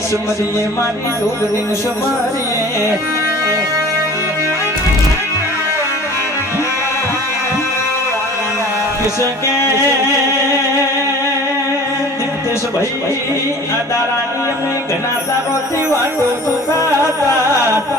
સુમરીએ મારી જોગણી સુમરીએ કિસકે દીપ્તેશ ભાઈ આ દારાની અમે ઘણા તારોથી વાતો ચૂકાતા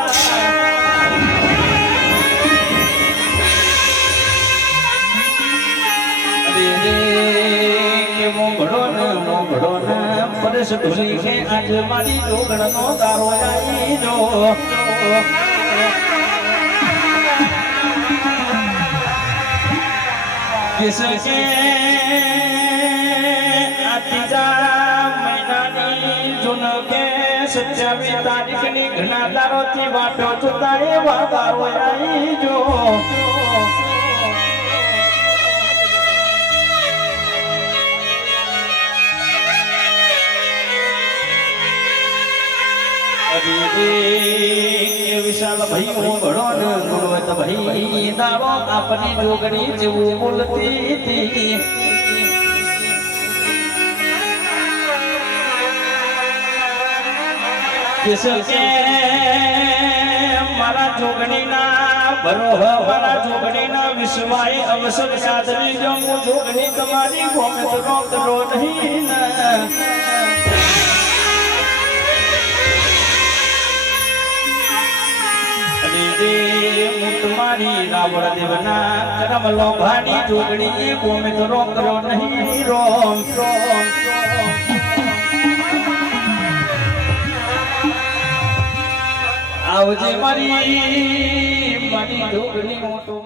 મોઘડો ને પરસ ઢોલી કે આજ મારી જોગણ નો તારો આવી જો કિસકે આતીજા મહિનાની જૂન કે 27 તારીખની ઘણા તારોથી વાતો ચૂતાએ વાતારો આવી જો વિશાલ ભાઈ મોઘડો ને ગુણવત ભાઈ દારો આપની જોગણી જેવું બોલતી હતી કિસકે મારા જોગણીના બરોહ મારા જોગણીના વિશ્વાય અવસર સાધની જો હું જોગણી તમારી ગોમત રોકરો નહીં તમારી રાવણ દેવના કરમ લોભાની જોગણી ગોમે તો રોકરો નહીં રોમ આવજે મારી જોગણી મોટો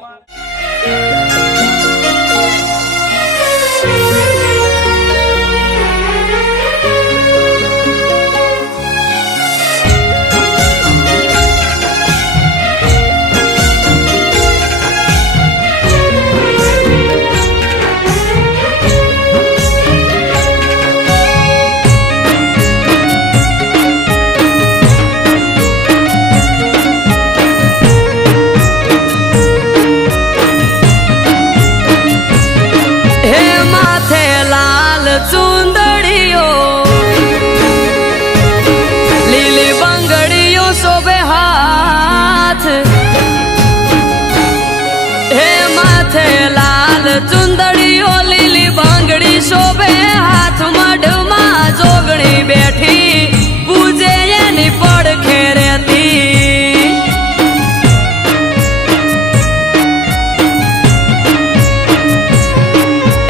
ચુંદડીઓ લીલી બાંગડી શોભે હાથ મઢમાં જોગણી બેઠી પૂજે એની પડખે રહેતી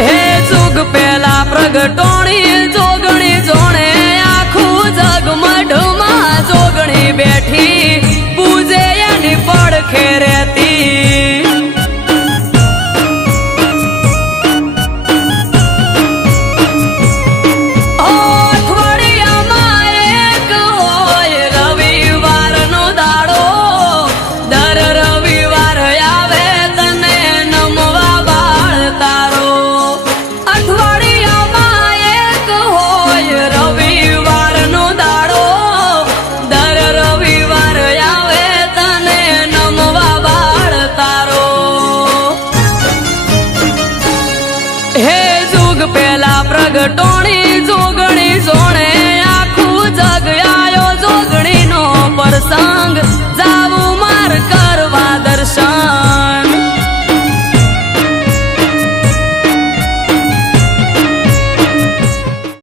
હે જુગ પેલા પ્રગટોણી